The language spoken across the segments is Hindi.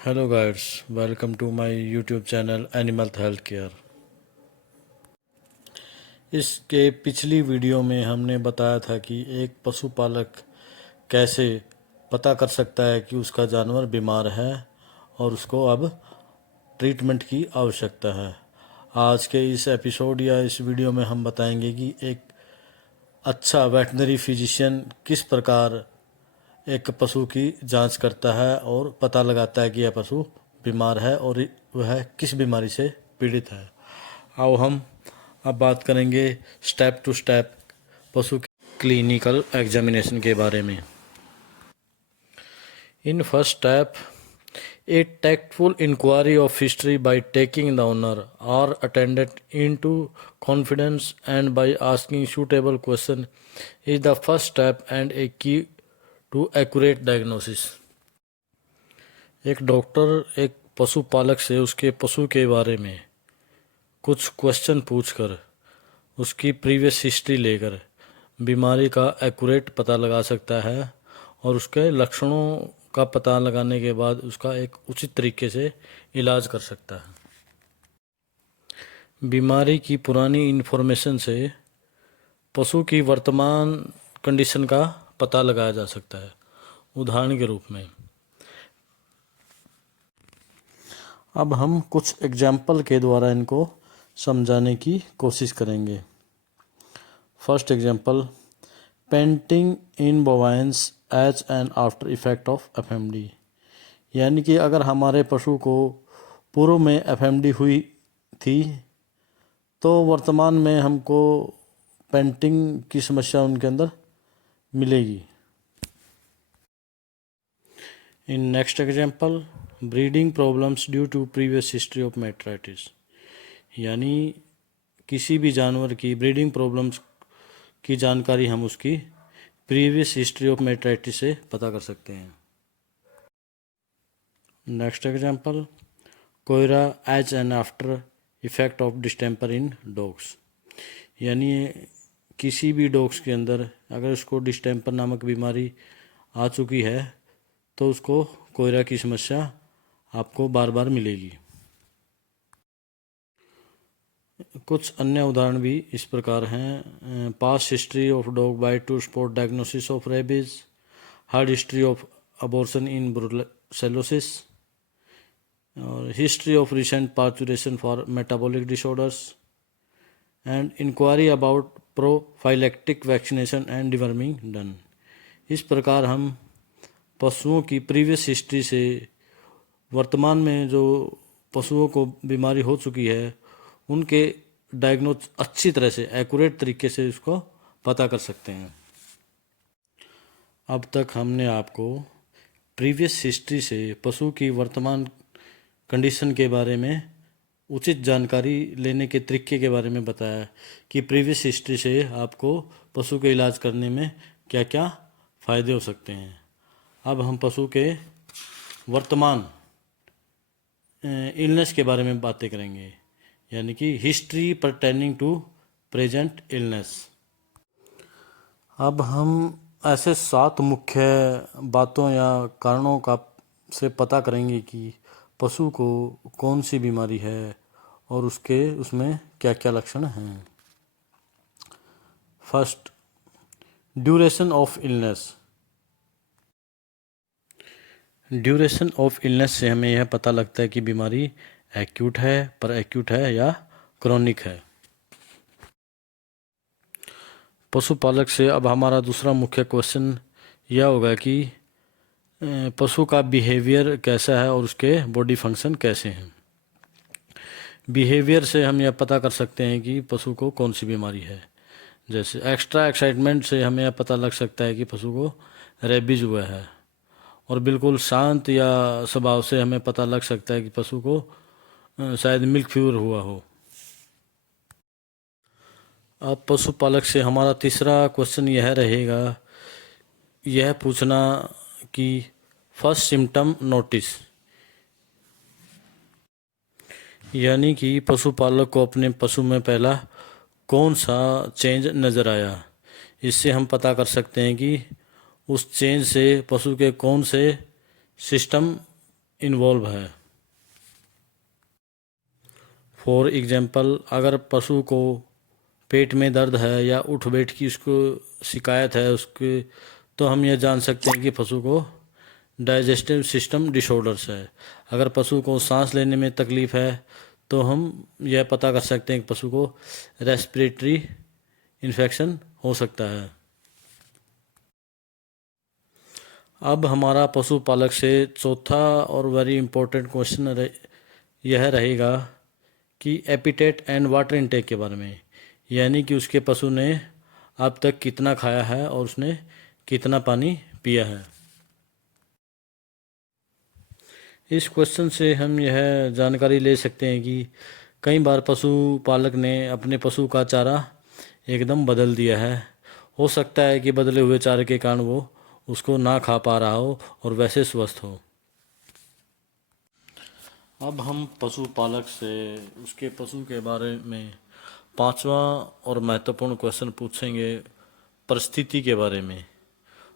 Hello guides, welcome to my YouTube channel animal health care. इसके पिछली वीडियो में हमने बताया था कि एक पशुपालक कैसे पता कर सकता है कि उसका जानवर बीमार है और उसको अब ट्रीटमेंट की आवश्यकता है। आज के इस एपिसोड या इस वीडियो में हम बताएंगे कि एक अच्छा वेटनरी फिजिशियन किस प्रकार एक पशु की जांच करता है और पता लगाता है कि यह पशु बीमार है और वह किस बीमारी से पीड़ित है। आओ हम अब बात करेंगे स्टेप टू स्टेप पशु की क्लिनिकल एग्जामिनेशन के बारे में। In first step, a tactful inquiry of history by taking the owner or attendant into confidence and by asking suitable question is the first step and a key to accurate diagnosis। एक डॉक्टर एक पशुपालक से उसके पशु के बारे में कुछ क्वेश्चन पूछकर उसकी प्रीवियस हिस्ट्री लेकर बीमारी का एक्यूरेट पता लगा सकता है और उसके लक्षणों का पता लगाने के बाद उसका एक उचित तरीके से इलाज कर सकता है। बीमारी की पुरानी इन्फॉर्मेशन से पशु की वर्तमान कंडीशन का पता लगाया जा सकता है। उदाहरण के रूप में अब हम कुछ एग्जाम्पल के द्वारा इनको समझाने की कोशिश करेंगे। First example, panting in bovines as an after effect of FMD. यानी कि अगर हमारे पशु को पूर्व में एफएमडी हुई थी तो वर्तमान में हमको पेंटिंग की समस्या उनके अंदर मिलेगी। In next example, breeding problems due to previous history of metritis. यानी किसी भी जानवर की ब्रीडिंग प्रॉब्लम्स की जानकारी हम उसकी प्रीवियस हिस्ट्री ऑफ मेट्राइटिस से पता कर सकते हैं। Next example, chorea as an after effect of distemper in dogs. यानी किसी भी डॉग्स के अंदर अगर उसको डिस्टेम्पर नामक बीमारी आ चुकी है तो उसको कोयरा की समस्या आपको बार बार मिलेगी। कुछ अन्य उदाहरण भी इस प्रकार हैं, past history of dog bite to spot diagnosis of rabies, herd history of abortion in brucellosis, और history of recent parturition for metabolic disorders and inquiry about prophylactic vaccination and deworming done. इस प्रकार हम पशुओं की प्रीवियस हिस्ट्री से वर्तमान में जो पशुओं को बीमारी हो चुकी है उनके डायग्नोज अच्छी तरह से एक्यूरेट तरीके से उसको पता कर सकते हैं। अब तक हमने आपको प्रीवियस हिस्ट्री से पशु की वर्तमान कंडीशन के बारे में उचित जानकारी लेने के तरीके के बारे में बताया कि प्रीवियस हिस्ट्री से आपको पशु के इलाज करने में क्या क्या फ़ायदे हो सकते हैं। अब हम पशु के वर्तमान इलनेस के बारे में बातें करेंगे, यानी कि history pertaining to present illness. अब हम ऐसे 7 मुख्य बातों या कारणों का से पता करेंगे कि पशु को कौन सी बीमारी है और उसमें क्या क्या लक्षण हैं। First, duration of illness. Duration of illness से हमें यह पता लगता है कि बीमारी एक्यूट है, पर एक्यूट है या क्रॉनिक है। पशुपालक से अब हमारा दूसरा मुख्य क्वेश्चन यह होगा कि पशु का बिहेवियर कैसा है और उसके बॉडी फंक्शन कैसे हैं। बिहेवियर से हम यह पता कर सकते हैं कि पशु को कौन सी बीमारी है। जैसे एक्स्ट्रा एक्साइटमेंट से हमें यह पता लग सकता है कि पशु को रेबीज हुआ है, और बिल्कुल शांत या स्वभाव से हमें पता लग सकता है कि पशु को शायद मिल्क फीवर हुआ हो। अब पशुपालक से हमारा तीसरा क्वेश्चन यह रहेगा, यह पूछना कि फर्स्ट सिम्टम नोटिस। यानी कि पशुपालक को अपने पशु में पहला कौन सा चेंज नज़र आया। इससे हम पता कर सकते हैं कि उस चेंज से पशु के कौन से सिस्टम इन्वॉल्व है। फॉर एग्जाम्पल, अगर पशु को पेट में दर्द है या उठ बैठ की उसको शिकायत है उसके, तो हम यह जान सकते हैं कि पशु को डाइजेस्टिव सिस्टम डिसऑर्डर्स है। अगर पशु को सांस लेने में तकलीफ है तो हम यह पता कर सकते हैं कि पशु को रेस्पिरेटरी इन्फेक्शन हो सकता है। अब हमारा पशुपालक से चौथा और वेरी इम्पोर्टेंट क्वेश्चन यह रहेगा कि एपिटेट एंड वाटर इनटेक के बारे में, यानी कि उसके पशु ने अब तक कितना खाया है और उसने कितना पानी पिया है। इस क्वेश्चन से हम यह जानकारी ले सकते हैं कि कई बार पशुपालक ने अपने पशु का चारा एकदम बदल दिया है। हो सकता है कि बदले हुए चारे के कारण वो उसको ना खा पा रहा हो और वैसे स्वस्थ हो। अब हम पशुपालक से उसके पशु के बारे में पांचवा और महत्वपूर्ण क्वेश्चन पूछेंगे, परिस्थिति के बारे में।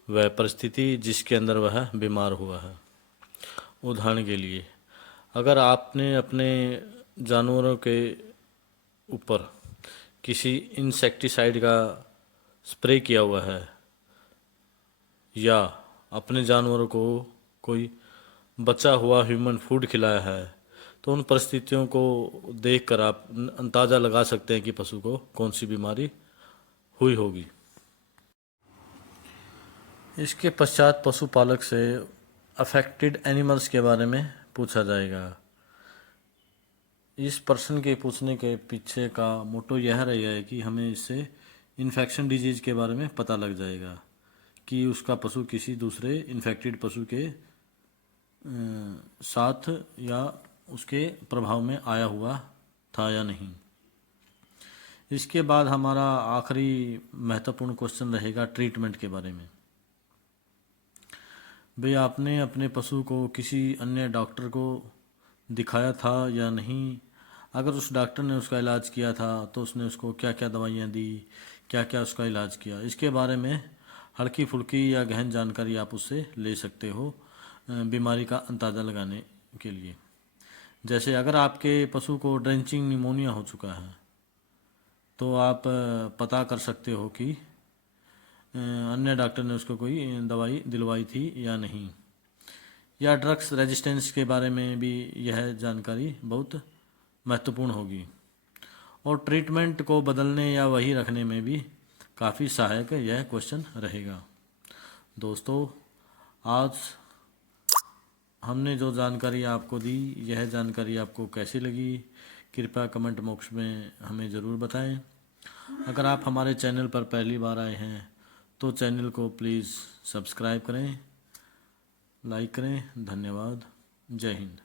वह परिस्थिति जिसके अंदर वह बीमार हुआ है। उदाहरण के लिए, अगर आपने अपने जानवरों के ऊपर किसी इंसेक्टिसाइड का स्प्रे किया हुआ है या अपने जानवरों को कोई बचा हुआ ह्यूमन फूड खिलाया है, तो उन परिस्थितियों को देखकर आप अंदाज़ा लगा सकते हैं कि पशु को कौन सी बीमारी हुई होगी। इसके पश्चात पशुपालक से अफेक्टेड एनिमल्स के बारे में पूछा जाएगा। इस प्रश्न के पूछने के पीछे का मोटो यह रहेगा है कि हमें इससे इन्फेक्शन डिजीज़ के बारे में पता लग जाएगा कि उसका पशु किसी दूसरे इन्फेक्टेड पशु के साथ या उसके प्रभाव में आया हुआ था या नहीं। इसके बाद हमारा आखिरी महत्वपूर्ण क्वेश्चन रहेगा ट्रीटमेंट के बारे में। भाई, आपने अपने पशु को किसी अन्य डॉक्टर को दिखाया था या नहीं? अगर उस डॉक्टर ने उसका इलाज किया था तो उसने उसको क्या क्या दवाइयाँ दी, क्या क्या उसका इलाज किया, इसके बारे में हल्की फुल्की या गहन जानकारी आप उससे ले सकते हो बीमारी का अंदाज़ा लगाने के लिए। जैसे अगर आपके पशु को ड्रेंचिंग निमोनिया हो चुका है तो आप पता कर सकते हो कि अन्य डॉक्टर ने उसको कोई दवाई दिलवाई थी या नहीं। या ड्रग्स रेजिस्टेंस के बारे में भी यह जानकारी बहुत महत्वपूर्ण होगी। और ट्रीटमेंट को बदलने या वही रखने में भी काफ़ी सहायक यह क्वेश्चन रहेगा। दोस्तों, आज हमने जो जानकारी आपको दी, यह जानकारी आपको कैसी लगी कृपया कमेंट बॉक्स में हमें ज़रूर बताएं। अगर आप हमारे चैनल पर पहली बार आए हैं तो चैनल को प्लीज़ सब्सक्राइब करें, लाइक करें। धन्यवाद। जय हिंद।